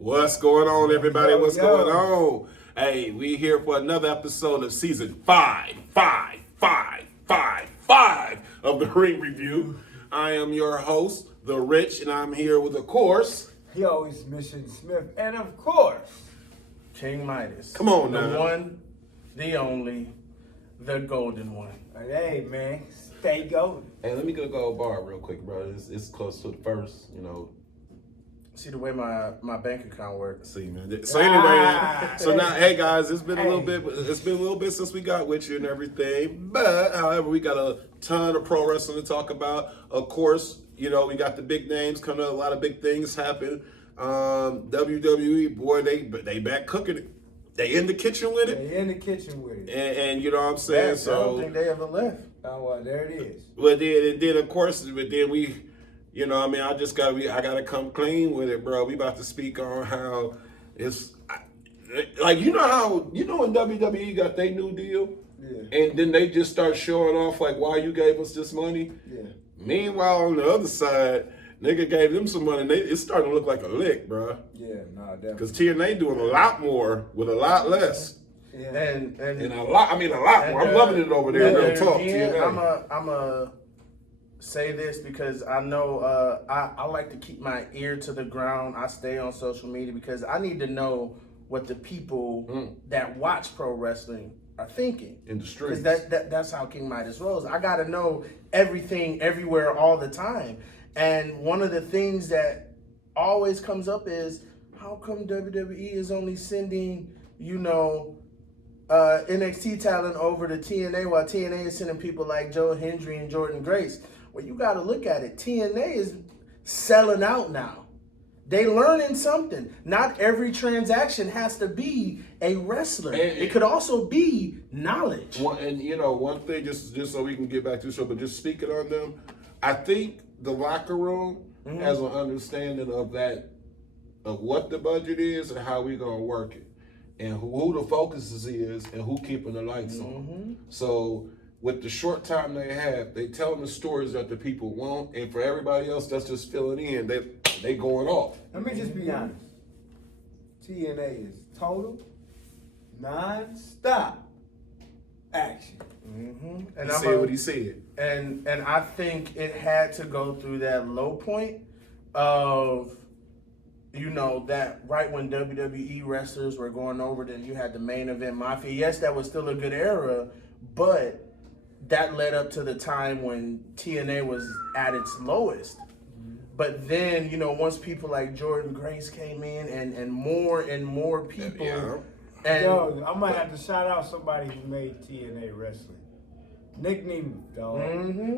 What's going on, everybody? What's Yo. going on? Hey, we here for another episode of season five of the Ring Review. I am your host, The Rich, and I'm here with, of course, Yo, it's Mission Smith, and of course, King Midas. Come on the now. The one, the only, the golden one. hey man, stay golden. Hey, let me go gold bar real quick, bro. It's close to the first, See the way my bank account works. See, man. So anyway, so now, hey guys, it's been a little bit. It's been a little bit since we got with you and everything. But however, we got a ton of pro wrestling to talk about. Of course, we got the big names coming up. A lot of big things happen. WWE, boy, they back cooking it. They in the kitchen with it. They in the kitchen with it. And you know what I'm saying. I don't think they ever left. Oh, well, there it is. Well, then of course, but then we. I gotta come clean with it, bro. We about to speak on how it's like when WWE got their new deal, and then they just start showing off like why you gave us this money. Yeah. Meanwhile, on the other side, nigga gave them some money. And it's starting to look like a lick, bro. Yeah, no, definitely. Because TNA doing a lot more with a lot less. Yeah. And a lot more. I'm loving it over there. Real talk, TNA. I'm a say this because I know I like to keep my ear to the ground. I stay on social media because I need to know what the people that watch pro wrestling are thinking. In the streets. Because that's how King Midas rolls. I got to know everything, everywhere, all the time. And one of the things that always comes up is, how come WWE is only sending, NXT talent over to TNA while TNA is sending people like Joe Hendry and Jordan Grace? Well, you got to look at it. TNA is selling out now. They learning something. Not every transaction has to be a wrestler. It could also be knowledge. One thing, just so we can get back to the show, but just speaking on them, I think the locker room has an understanding of what the budget is and how we gonna work it, and who the focuses is and who keeping the lights on. So with the short time they have, they telling the stories that the people want, and for everybody else that's just filling in, they going off. Let me just be honest. TNA is total, non-stop action. And He said what he said. And I think it had to go through that low point of, that right when WWE wrestlers were going over, then you had the main event mafia. Yes, that was still a good era, but that led up to the time when TNA was at its lowest. But then, once people like Jordan Grace came in and more people. Yeah. And Yo, I might have to shout out somebody who made TNA wrestling. Nick Neiman, dog.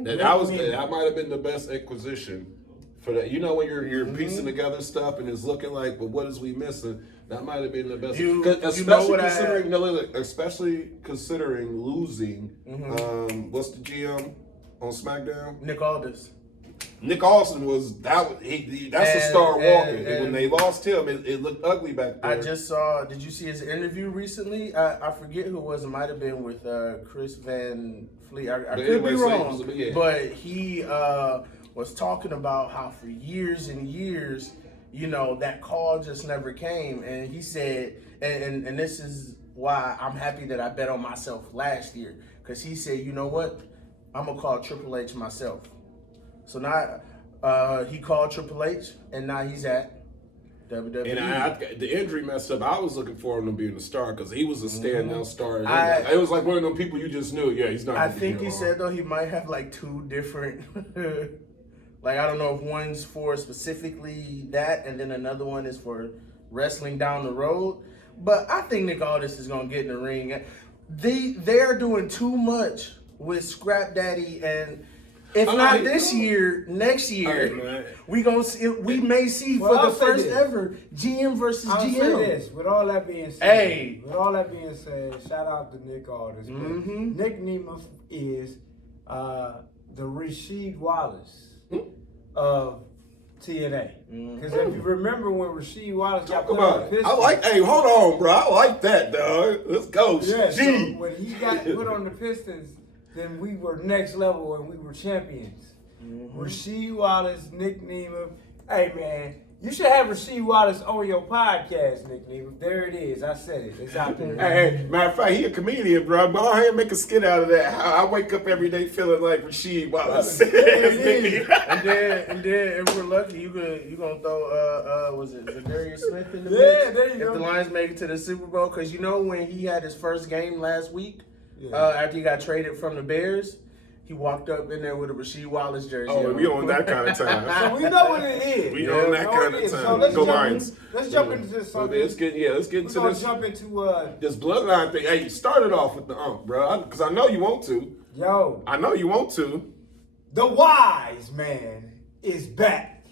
That might have been the best acquisition for that. When you're piecing together stuff and it's looking like, but what is we missing? That might have been the best. Especially considering losing. What's the GM on SmackDown? Nick Aldis. Nick Austin was that's a star walking. And when they lost him, it looked ugly back there. I just saw. Did you see his interview recently? I forget who it was. It might have been with Chris Van Fleet. I could be wrong, but he was talking about how for years and years, that call just never came. And he said, and this is why I'm happy that I bet on myself last year, because he said, you know what, I'm gonna call Triple H myself. So now he called Triple H, and now he's at WWE. And the injury messed up. I was looking for him to be a star because he was a standout star. It was like one of them people you just knew. Yeah, he's not. I think he said though he might have like two different. Like I don't know if one's for specifically that, and then another one is for wrestling down the road. But I think Nick Aldis is gonna get in the ring. They're doing too much with Scrap Daddy and. If not this year, next year, we may see for the first ever GM versus GM. I'll say this. With all that being said, shout out to Nick Aldis. Nick Neiman is the Rasheed Wallace of TNA. Because if you remember when Rasheed Wallace got put on the Pistons. Hold on, bro. I like that, dog. Let's go. Yeah, so when he got put on the Pistons, then we were next level and we were champions. Rasheed Wallace, Nick Neiman. Hey, man, You should have Rasheed Wallace on your podcast, Nick Neiman. There it is. I said it. It's out there. Hey, matter of fact, he a comedian, bro. Go ahead and make a skit out of that. I wake up every day feeling like Rasheed Wallace. and then if we're lucky, you gonna throw was it Zadarius Smith in the mix? Yeah, there you if go. the Lions make it to the Super Bowl, because you know when he had his first game last week, Yeah. after he got traded from the Bears. He walked up in there with a Rasheed Wallace jersey. Oh, we on that kind of time. So we know what it is. We on that kind of time. So let's Go jump Lions. let's jump into this. Let's get into We're this. jump into This bloodline thing. Hey, you started off with the bro, because I know you want to. yo. I know you want to. The wise man is back.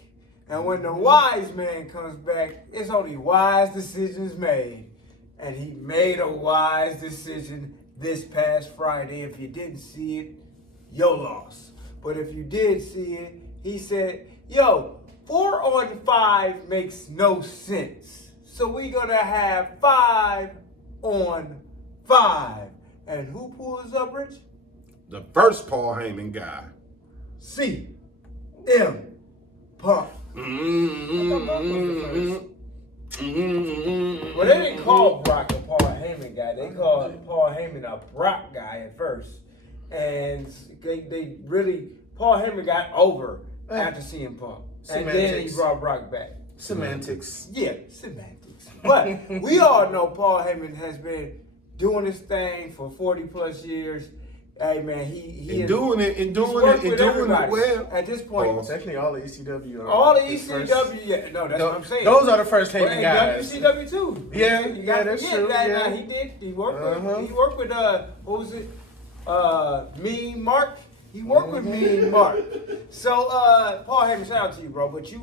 And when the wise man comes back, it's only wise decisions made. And he made a wise decision this past Friday. If you didn't see it, your loss. But if you did see it, he said, yo, 4 on 5 makes no sense. So we're going to have 5 on 5. And who pulls up, Rich? The first Paul Heyman guy. CM Punk. Well, they didn't call Brock a Paul Heyman guy. They called Paul Heyman a Brock guy at first. And they really, Paul Heyman got over after CM Punk. And then he brought Brock back. Semantics. Yeah, semantics. But we all know Paul Heyman has been doing this thing for 40 plus years. Hey man, he is doing it well. At this point, It's actually all the ECW. all the ECW, yeah, no, that's what I'm saying. Those are the first Well, Heyman guys. WCW too. Yeah, you got that's forget true. that. Yeah. He did. He worked with what was it? Mean Mark. He worked with Mean Mark. So Paul Heyman, shout out to you, bro. But you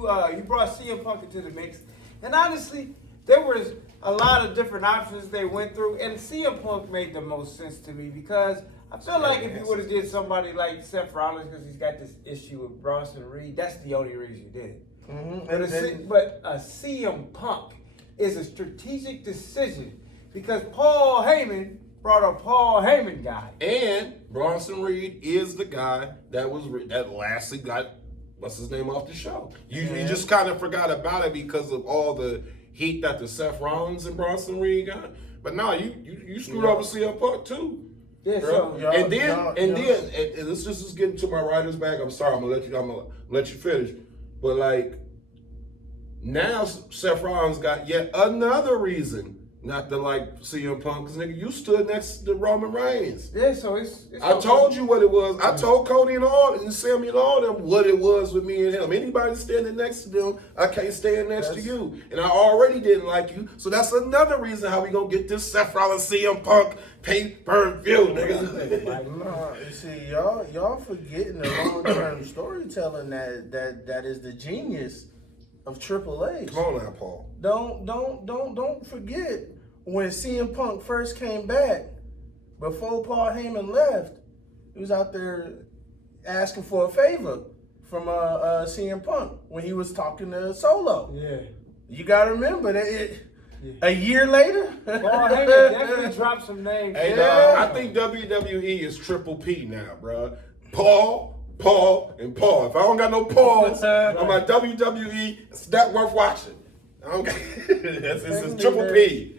brought CM Punk into the mix, and honestly, there was a lot of different options they went through, and CM Punk made the most sense to me because I feel like if you would have did somebody like Seth Rollins because he's got this issue with Bronson Reed, that's the only reason you did it. But a CM Punk is a strategic decision because Paul Heyman brought a Paul Heyman guy. And Bronson Reed is the guy that lastly got what's his name off the show. You just kind of forgot about it because of all the heat that the Seth Rollins and Bronson Reed got. But no, you screwed over CM Punk too. Yeah, Bro. so And then let's just get into my writer's bag. I'm sorry, I'm gonna let you finish. But like now Seth Rollins got yet another reason not to like CM Punk, because nigga, you stood next to Roman Reigns. yeah, so it's I told you what it was. I told Cody and Sammy and all them what it was with me and him. Anybody standing next to them, I can't stand next to you. And I already didn't like you. So that's another reason how we gonna get this Seth Rollins CM Punk pay-per-view, nigga. You see, y'all forgetting the long-term storytelling that is the genius of Triple H. Come on now, Paul. Don't forget when CM Punk first came back, before Paul Heyman left, he was out there asking for a favor from CM Punk when he was talking to Solo. Yeah. You gotta remember that a year later, Paul Heyman definitely dropped some names. Hey, dog, I think WWE is Triple P now, bro. Paul, and Paul. If I don't got no Pauls on my WWE, it's not worth watching. I don't it's Triple P.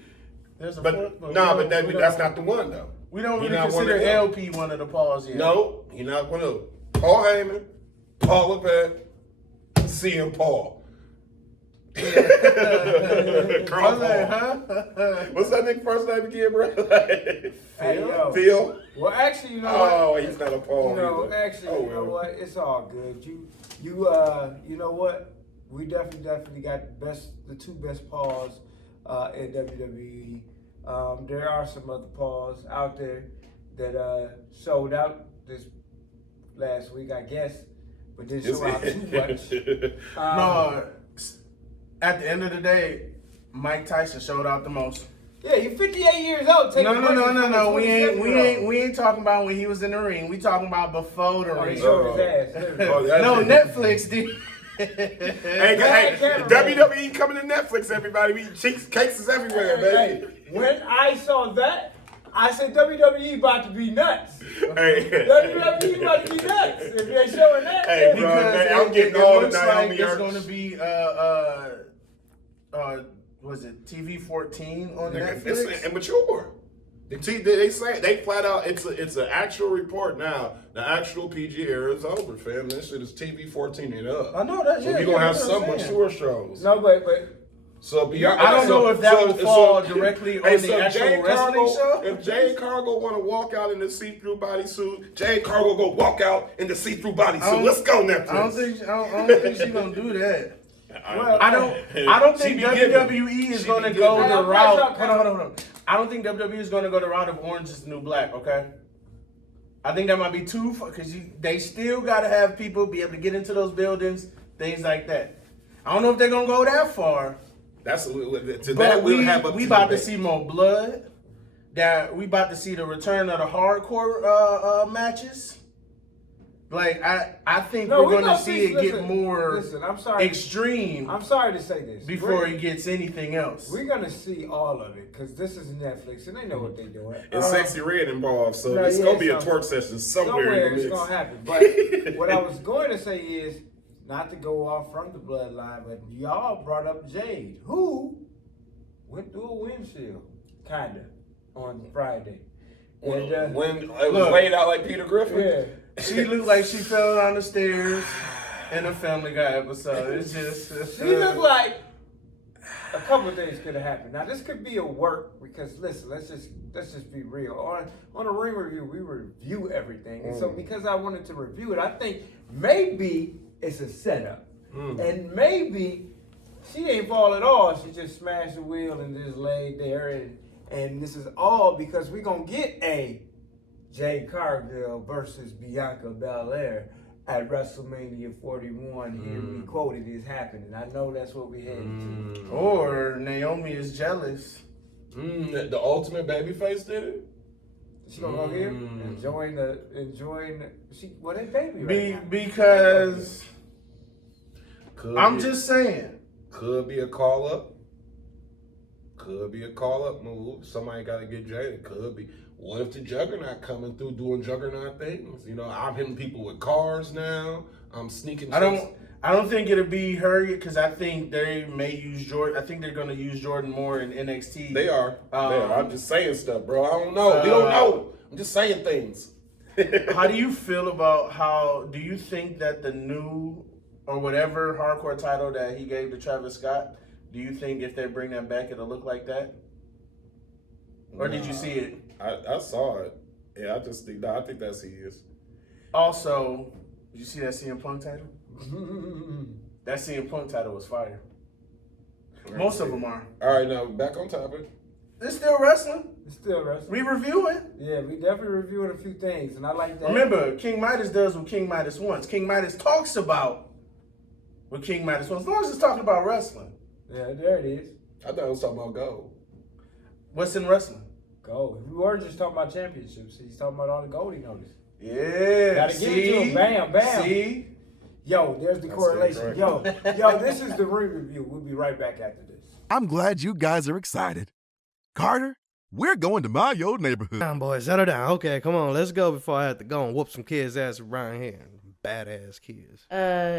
But that's not the one though. We don't really consider LP one of the Pauls yet. No, you're not one of them. Paul Heyman, Paul Levesque, CM Paul. Carl Paul. What's that nigga first name again, bro? Phil. Well, actually, you know what? Oh, he's not a Paul. You know, either. actually, you know what? It's all good. You know what? We definitely got the two best Pauls in WWE. There are some other Pauls out there that sold out this last week, I guess, but didn't show out too much. No, at the end of the day, Mike Tyson showed out the most. Yeah, you're 58 years old. No. We ain't talking about when he was in the ring. We talking about before the ring. He showed his ass. No, Netflix did. Hey, WWE coming to Netflix, everybody. We cheeks, cases everywhere, baby. When I saw that, I said WWE about to be nuts. Hey. WWE about to be nuts. If they're showing that, Hey, bro, I'm getting all the Naomi It's Arts. going to be was it TV 14 on Netflix? It's immature. They say they flat out. It's an actual report now. The actual PG era is over, fam. This shit is TV 14 and up. I know that. So Yeah, you're gonna have that's some what I'm saying. mature shows. no, but So beyond, I don't know if that will fall directly on the actual Jade wrestling Cargill, show. If Jade Cargill want to walk out in the see-through bodysuit, Jade Cargill go walk out in the see-through bodysuit. Let's go, Netflix. I don't think she's gonna do that. well, I don't think She be giving. WWE is She going to be go giving. the Hey, route. hold Hold on. I don't think WWE is going to go the route of Orange is the New Black. Okay. I think that might be too far because they still got to have people be able to get into those buildings, things like that. I don't know if they're going to go that far. That's to But that we'll have we about to see more blood. That we about to see the return of the hardcore matches. Like I think no, we're going to see it get listen, more Listen, I'm sorry. extreme I'm sorry to say this. before it gets anything else. We're gonna see all of it because this is Netflix and they know what they're doing. And Sexy Red involved, so no, it's yeah, gonna be a so- twerk session somewhere in the it's mix. gonna happen. But what I was going to say is not to go off from the bloodline, but y'all brought up Jade, who went through a windshield, kinda, on Friday. And When it was laid out like Peter Griffin. yeah. She looked like she fell down the stairs in a Family Guy episode. It's just She looked like a couple of things could have happened. Now this could be a work because listen, let's just be real. On a ring review, we review everything, and so because I wanted to review it, I think maybe it's a setup, and maybe she ain't fall at all. She just smashed the wheel and just laid there, and this is all because we're gonna get a Jade Cargill versus Bianca Belair at WrestleMania 41. Hear me quoted is happening. I know that's what we headed to. or Naomi is jealous. The ultimate babyface did it. She gonna go here enjoying the she they baby right now. Because I'm be- just saying. Could be a call up. Could be a call up move. Somebody got to get Jada. Could be. What if the Juggernaut coming through doing Juggernaut things? You know, I'm hitting people with cars now. I'm sneaking. I don't think it'll be her because I think they may use Jordan. I think they're gonna use Jordan more in NXT. They are. I'm just saying stuff, bro. I don't know. We don't know. I'm just saying things. How do you feel about do you think that the new or whatever hardcore title that he gave to Travis Scott, do you think if they bring that back it'll look like that? Or did you see it? I saw it. Yeah, I just think I think that's he is. Also, did you see that CM Punk title? That CM Punk title was fire. Most of them are. All right, now back on topic. It's still wrestling. It's still wrestling. We review it. Yeah, we definitely reviewing a few things, and I like that. Remember, King Midas does what King Midas wants. King Midas talks about what King Midas wants. As long as it's talking about wrestling. Yeah, there it is. I thought it was talking about gold. What's in wrestling? Gold. We weren't just talking about championships. He's talking about all the gold he noticed. Yeah. Gotta get to him. Bam, bam. See? Yo, there's the correlation. Yo, this is the ring review. We'll be right back after this. I'm glad you guys are excited. Carter, we're going to my old neighborhood. Down, boys, settle down. Okay, come on, let's go before I have to go and whoop some kids' ass around here. Badass kids.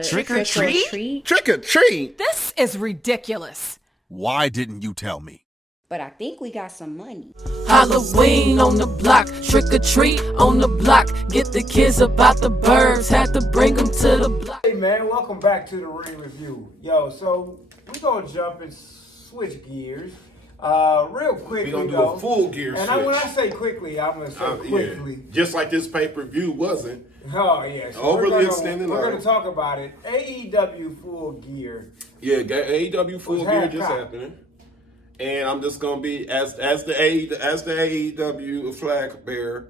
Trick or treat? Trick or treat? This is ridiculous. Why didn't you tell me? But I think we got some money. Halloween on the block, trick or treat on the block. Get the kids about the burbs, had to bring them to the block. Hey man, welcome back to the ring review. Yo, so we're gonna jump and switch gears. Real quickly, We're gonna do a full gear and switch. when I say quickly, I'm gonna say quickly. Yeah. Just like this pay-per-view wasn't. Oh yeah, so Overly extended We're line. gonna talk about it. AEW Full Gear. Yeah, AEW Full Was Gear half just cocked. happening. And I'm just gonna be as the AEW flag bearer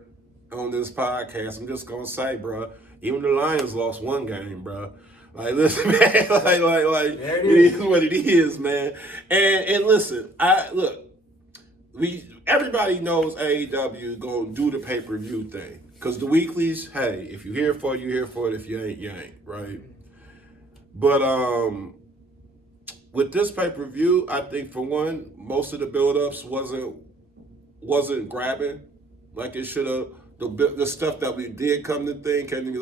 on this podcast. I'm just gonna say, bro, even the Lions lost one game, bro. Like, listen, man, like it is what it is, man. And listen, everybody knows AEW gonna do the pay-per-view thing. Cause the weeklies, hey, if you're here for it, you're here for it. If you ain't, you ain't, right? But with this pay-per-view, I think for one, most of the build-ups wasn't wasn't grabbing like it should have. The stuff that we did come to think, and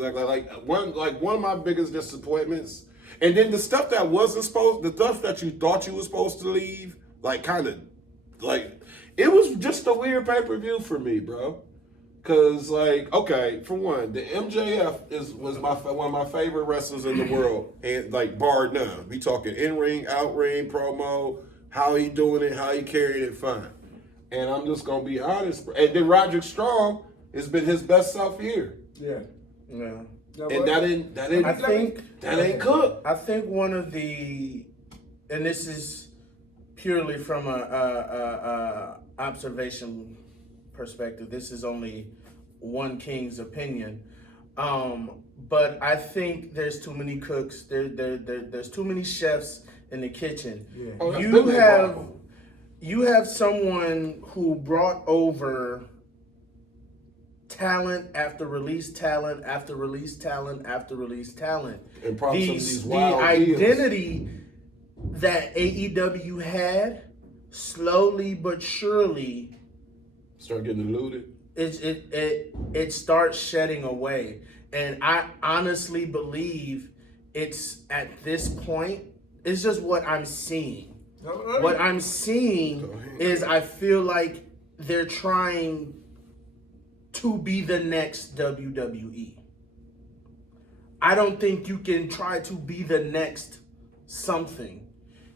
one of my biggest disappointments, and then the stuff that wasn't supposed, the stuff that you thought you were supposed to leave, it was just a weird pay-per-view for me, bro. Cause okay, for one, the MJF was one of my favorite wrestlers in the world, and bar none. We talking in-ring, out-ring, promo, how he doing it, how he carried it, fine. And I'm just gonna be honest, bro. And then Roderick Strong has been his best self here. Yeah. Yeah. And that ain't cooked. I think one of the, and this is purely from a observation perspective. This is only one king's opinion, but I think there's too many cooks. There's too many chefs in the kitchen. Yeah. Oh, you have someone who brought over talent after release talent after release talent after release talent. And probably some of these wild the identity that AEW had, slowly but surely, start getting diluted. It starts shedding away, and I honestly believe it's at this point. It's just what I'm seeing. What I'm seeing is I feel like they're trying to be the next WWE. I don't think you can try to be the next something.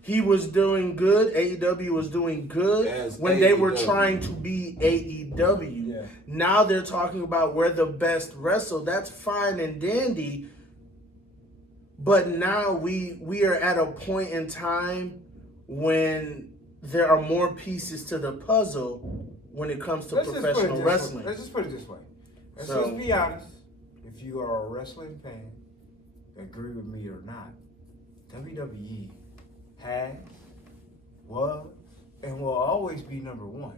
He was doing good. AEW was doing good when they were trying to be AEW. Yeah. Now they're talking about we're the best wrestle. That's fine and dandy. But now we are at a point in time when there are more pieces to the puzzle when it comes to professional wrestling. Let's just put it this way. Let's just be honest. If you are a wrestling fan, agree with me or not, WWE has, was, and will always be number one.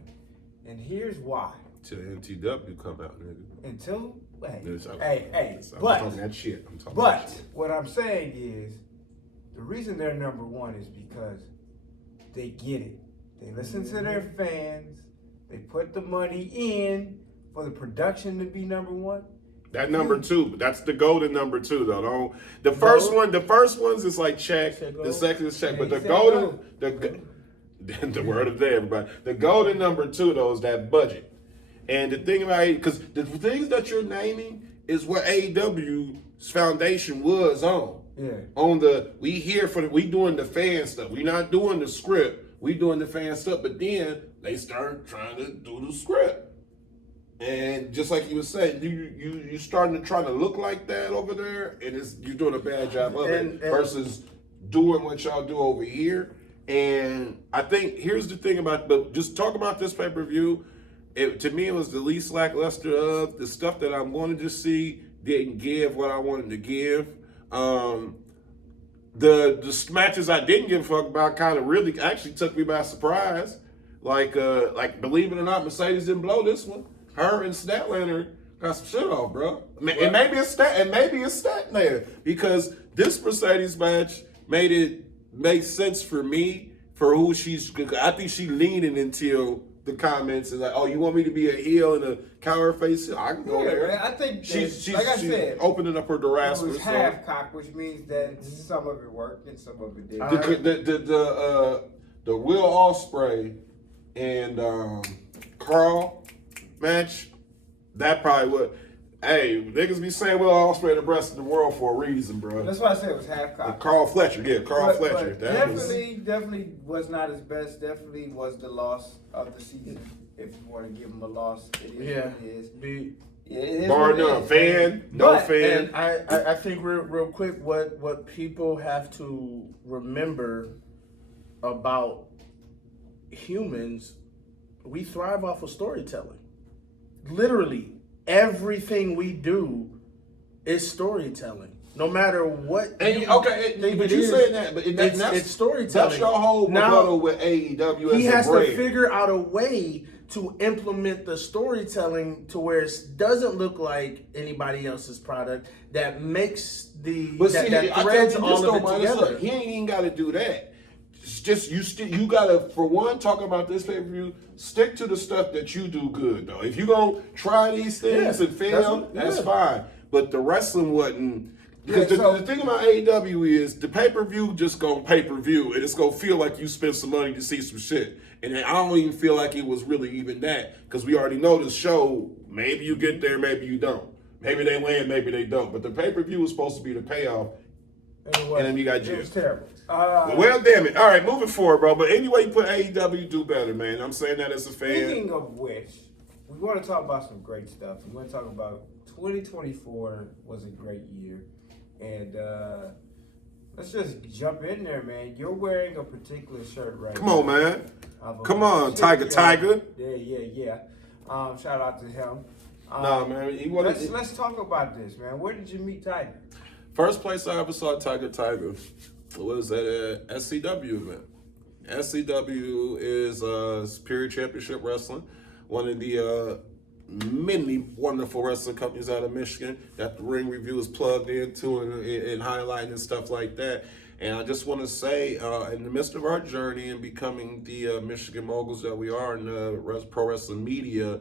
And here's why. Till NTW come out, nigga. Until, I'm talking that shit. What I'm saying is, the reason they're number one is because they get it. They listen to their fans. They put the money in for the production to be number one. That number two, that's the golden number two though. The first ones is like check. The second is check, but the golden, the word of the day, everybody. The golden number two though is that budget. And the thing about it, because the things that you're naming is what AEW's foundation was on. Yeah. We doing the fan stuff. We not doing the script. We doing the fan stuff. But then they start trying to do the script. And just like you were saying, you starting to try to look like that over there, and you're doing a bad job of it versus doing what y'all do over here. And I think here's the thing but just talk about this pay-per-view. To me, it was the least lackluster of the stuff that I wanted to see. Didn't give what I wanted to give. The matches I didn't give a fuck about kind of really actually took me by surprise. Like believe it or not, Mercedes didn't blow this one. Her and Statlander got some shit off, bro. And maybe it's stat there because this Mercedes match made sense for me for who she's. I think she leaning until the comments and like, oh, you want me to be a heel and a coward face? I can go there. Man, I think she's like I said, opening up her Durasper. It was half cock, which means that some of it worked and some of it didn't. The Will Ospreay and Carl match, that probably would. Hey, niggas be saying Will Ospreay the best in the world for a reason, bro. That's why I said it was half cock. Carl Fletcher, Fletcher. Definitely was not his best. Definitely was the loss of the season. If you want to give him a loss, it is what it is. Bar none. Fan, no fan. And I think real quick, what people have to remember about humans, we thrive off of storytelling. Literally, everything we do is storytelling. No matter what. But you saying that, but it's storytelling. That's your whole rebuttal with AEW. He has to figure out a way to implement the storytelling to where it doesn't look like anybody else's product, that makes that threads all of it together. He ain't even got to do that. you gotta, for one, talk about this pay-per-view, stick to the stuff that you do good though. If you gonna try these things and fail, that's fine. But the wrestling wasn't. Because the thing about AEW is the pay-per-view just gonna pay-per-view, and it's gonna feel like you spent some money to see some shit. And I don't even feel like it was really even that, because we already know the show, maybe you get there, maybe you don't. Maybe they win, maybe they don't. But the pay-per-view was supposed to be the payoff. And then you got Jim. It was terrible. Well, damn it. All right, moving forward, bro. But anyway, you put AEW, do better, man. I'm saying that as a fan. Speaking of which, we want to talk about some great stuff. We want to talk about 2024 was a great year. And let's just jump in there, man. You're wearing a particular shirt right now. Come on, man. Come on, Tiger. Yeah. Shout out to him. Nah, man. Let's talk about this, man. Where did you meet Tiger? First place I ever saw Tiger was at a SCW event. SCW is Superior Championship Wrestling, one of the many wonderful wrestling companies out of Michigan that the Ring Review is plugged into and highlighting and stuff like that. And I just want to say, in the midst of our journey in becoming the Michigan moguls that we are in the pro wrestling media,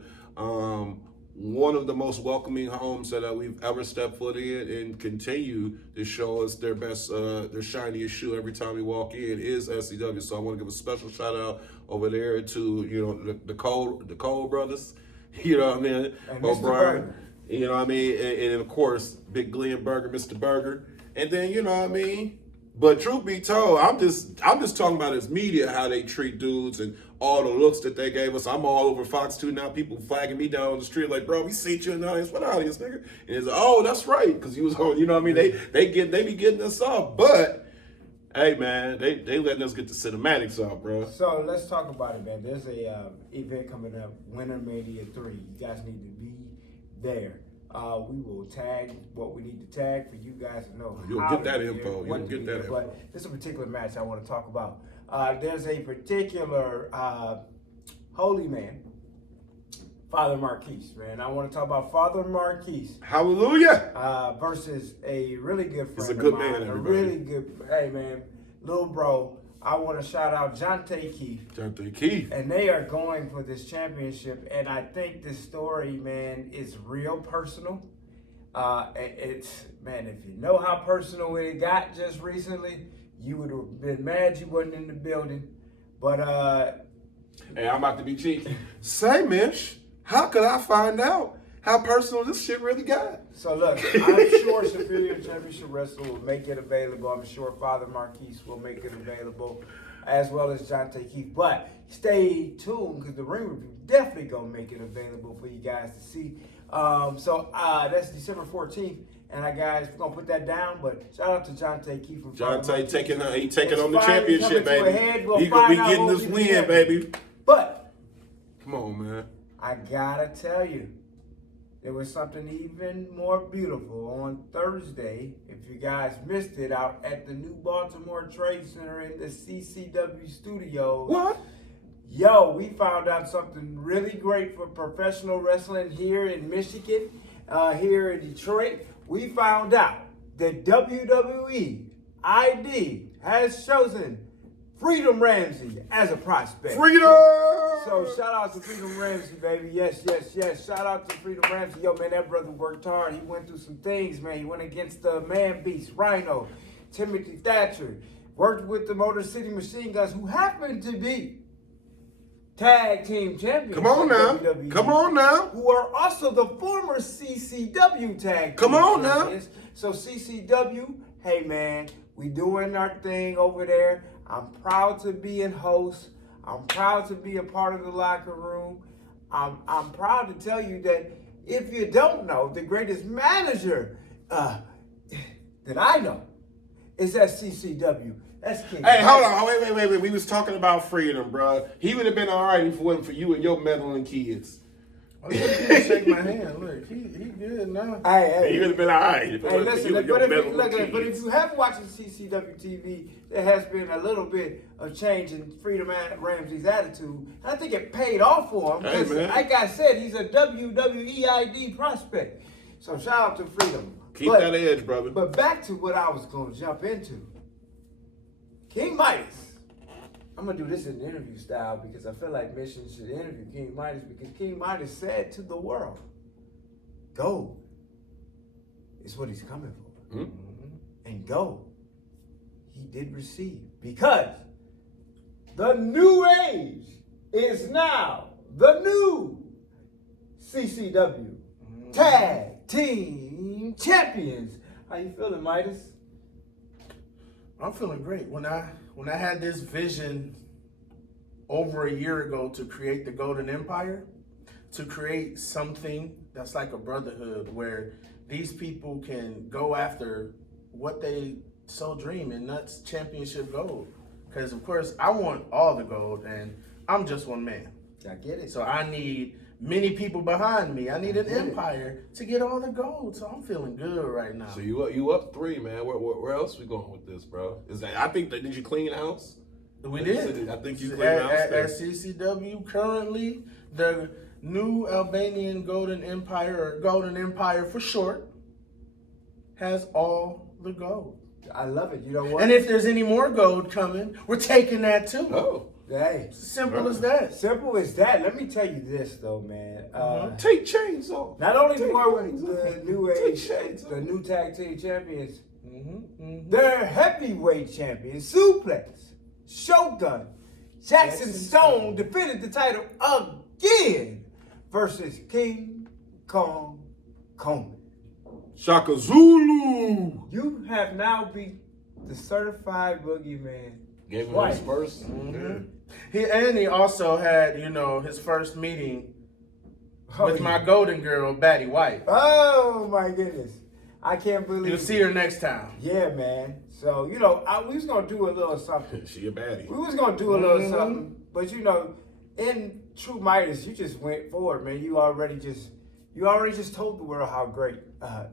one of the most welcoming homes that we've ever stepped foot in and continue to show us their best, their shiniest shoe every time we walk in is SCW. So I want to give a special shout out over there to, the Cole brothers, you know what I mean? And O'Brien, you know what I mean? And of course, Big Glenn Burger, Mr. Burger. And then, you know what I mean? But truth be told, I'm just talking about as media, how they treat dudes and all the looks that they gave us. I'm all over Fox 2 now. People flagging me down the street like, bro, we see you in the audience. What audience, nigga? And it's like, oh, that's right, because he was on. You know what I mean? They be getting us off, but hey, man, they letting us get the cinematics off, bro. So let's talk about it, man. There's a event coming up, Winter Mania 3. You guys need to be there. We will tag what we need to tag for you guys to know. You'll get that info. You'll get that info. But this is a particular match I want to talk about. There's a particular holy man, Father Marquise, man. I want to talk about Father Marquise. Hallelujah. Versus a really good friend He's a good of mine. man, everybody. A really good, hey, man, little bro. I want to shout out Jonte Keith. And they are going for this championship. And I think this story, man, is real personal. It's, man, if you know how personal it got just recently, you would have been mad you wasn't in the building. But, hey, I'm about to be cheeky. Say, Mish, how could I find out how personal this shit really got? So look, I'm sure Superior Championship Wrestling will make it available. I'm sure Father Marquise will make it available, as well as Jonte Keith. But stay tuned, because the Ring Review definitely gonna make it available for you guys to see. So that's December 14th. And guys, we're gonna put that down. But shout out to Jonte Keith from Jonte taking on the championship, baby. He gonna be getting this win, baby. But come on, man. I gotta tell you, there was something even more beautiful on Thursday. If you guys missed it, out at the New Baltimore Trade Center in the CCW studios. What? Yo, we found out something really great for professional wrestling here in Michigan, here in Detroit. We found out that WWE ID has chosen Freedom Ramsey as a prospect. Freedom! So shout out to Freedom Ramsey, baby. Yes. Shout out to Freedom Ramsey. Yo, man, that brother worked hard. He went through some things, man. He went against the Man Beast, Rhino, Timothy Thatcher. Worked with the Motor City Machine Guns, who happened to be tag team champions. Come on now. WWE, Come on now. Who are also the former CCW tag team Come on champions. So CCW, hey, man, we doing our thing over there. I'm proud to be in host. I'm proud to be a part of the locker room. I'm proud to tell you that if you don't know, the greatest manager that I know is at CCW. That's King. Hey, hold on. Wait. We was talking about freedom, bro. He would have been all right if it wasn't for you and your meddling kids. Oh, look, he didn't shake my hand. Look, he good now. Hey. He would have been all right if it wasn't for you and your meddling kids. But if you haven't watched CCW TV, there has been a little bit of change in Freedom Ramsey's attitude. I think it paid off for him. Hey, man. Like I said, he's a WWE ID prospect. So shout out to Freedom. Keep that edge, brother. But back to what I was going to jump into. King Midas I'm gonna do this in interview style because I feel like Mission should interview King Midas because King Midas said to the world, gold is what he's coming for. Mm-hmm. And gold, he did receive because the new age is now the new CCW Tag Team Champions. How you feeling, Midas? I'm feeling great. When I had this vision over a year ago to create the Golden Empire, to create something that's like a brotherhood where these people can go after what they so dream, and that's championship gold. Because of course I want all the gold, and I'm just one man. I get it. So I need many people behind me. I need an empire to get all the gold. So I'm feeling good right now. So you up 3, man. Where else we going with this, bro? Is that I think that did you clean house? We did. I think you cleaned house at there. CCW currently the new Albanian Golden Empire, or Golden Empire for short, has all the gold. I love it. You know what? And if there's any more gold coming, we're taking that too. Oh. Hey, Simple as that. simple as that. Let me tell you this though, man. Take chains off. Not only Take were chains the off. new Take age, chains the off. new tag team champions, they're heavyweight champions. Suplex, Shogun, Jackson Stone defended the title again versus King Kong Coleman. Shaka Zulu. You have now beat the certified boogeyman. Gave him Twice. his first. He also had, his first meeting with my golden girl, Batty White. Oh my goodness. I can't believe You'll see her next time. Yeah, man. So, we was going to do a little something. She a baddie. We was going to do a little something. But, in true Midas, you just went forward, man. You already just told the world how great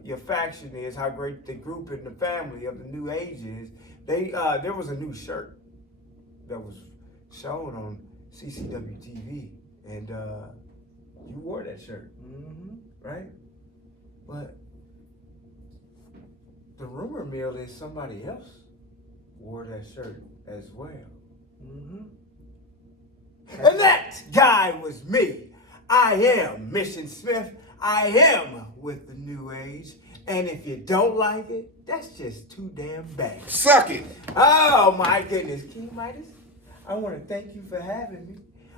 your faction is, how great the group and the family of the New Age is. There was a new shirt that was shown on CCW TV, and you wore that shirt, right? But the rumor mill is somebody else wore that shirt as well. And that guy was me. I am Mission Smith. I am with the New Age. And if you don't like it, that's just too damn bad. Suck it. Oh my goodness. King Midas, I want to thank you for having me.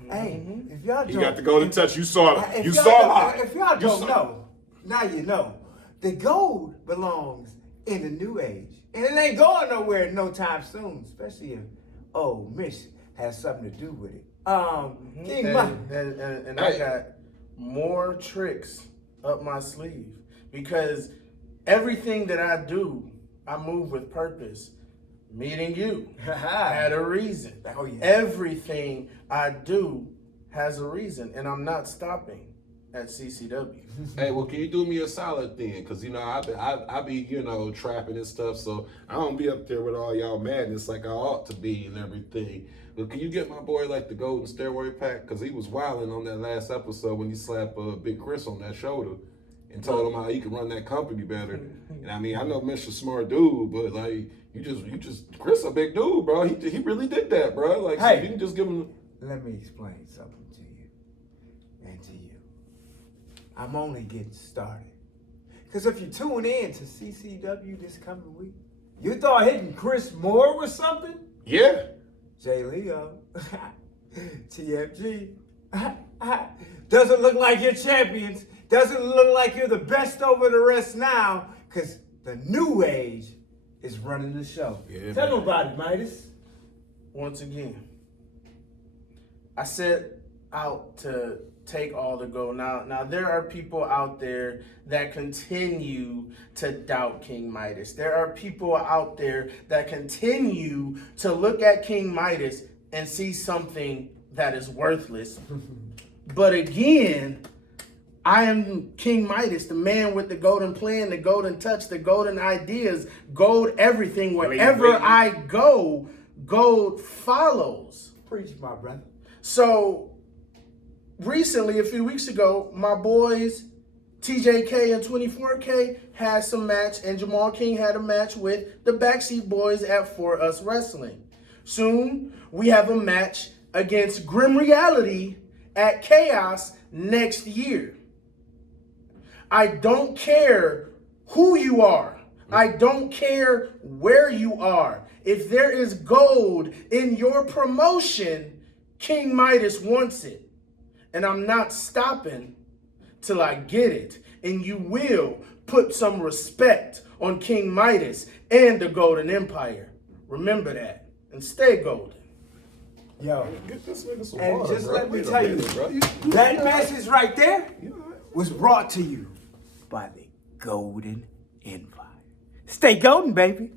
Hey, if y'all don't... You got the golden touch. You saw it. If You y'all saw don't- it. If y'all don't know, now you know. The gold belongs in the New Age. And it ain't going nowhere no time soon, especially if old Mission has something to do with it. King Midas. And I got more tricks up my sleeve because everything that I do, I move with purpose. Meeting you had a reason. Oh, yeah. Everything I do has a reason, and I'm not stopping at CCW. Hey, well, can you do me a solid then? Because, I be, trapping and stuff, so I don't be up there with all y'all madness like I ought to be and everything. But can you get my boy, the golden steroid pack? Because he was wilding on that last episode when he slapped Big Chris on that shoulder and told him how he could run that company better. And I know Mr. Smart dude, but, Chris a big dude, bro. He really did that, bro. Hey. So you can just give him... Let me explain something to you and to you. I'm only getting started. Because if you tune in to CCW this coming week, you thought hitting Chris Moore was something? Yeah. Jay Leo, TFG, doesn't look like you're champions. Doesn't look like you're the best over the rest now, because the New Age is running the show. Yeah, Tell man. them about it, Midas. Once again, I set out to take all the gold. Now there are people out there that continue to doubt King Midas. There are people out there that continue to look at King Midas and see something that is worthless. But again, I am King Midas, the man with the golden plan, the golden touch, the golden ideas, gold everything. Wherever I go, gold follows. Preach, my brother. So recently, a few weeks ago, my boys TJK and 24K had some match, and Jamal King had a match with the Backseat Boys at For Us Wrestling. Soon, we have a match against Grim Reality at Chaos next year. I don't care who you are. I don't care where you are. If there is gold in your promotion, King Midas wants it. And I'm not stopping till I get it. And you will put some respect on King Midas and the Golden Empire. Remember that. And stay golden. Yo, Get this nigga some and water, just bro. let me Wait a tell you, minute, bro. that message right there You all right? was brought to you by the Golden Empire. Stay golden, baby.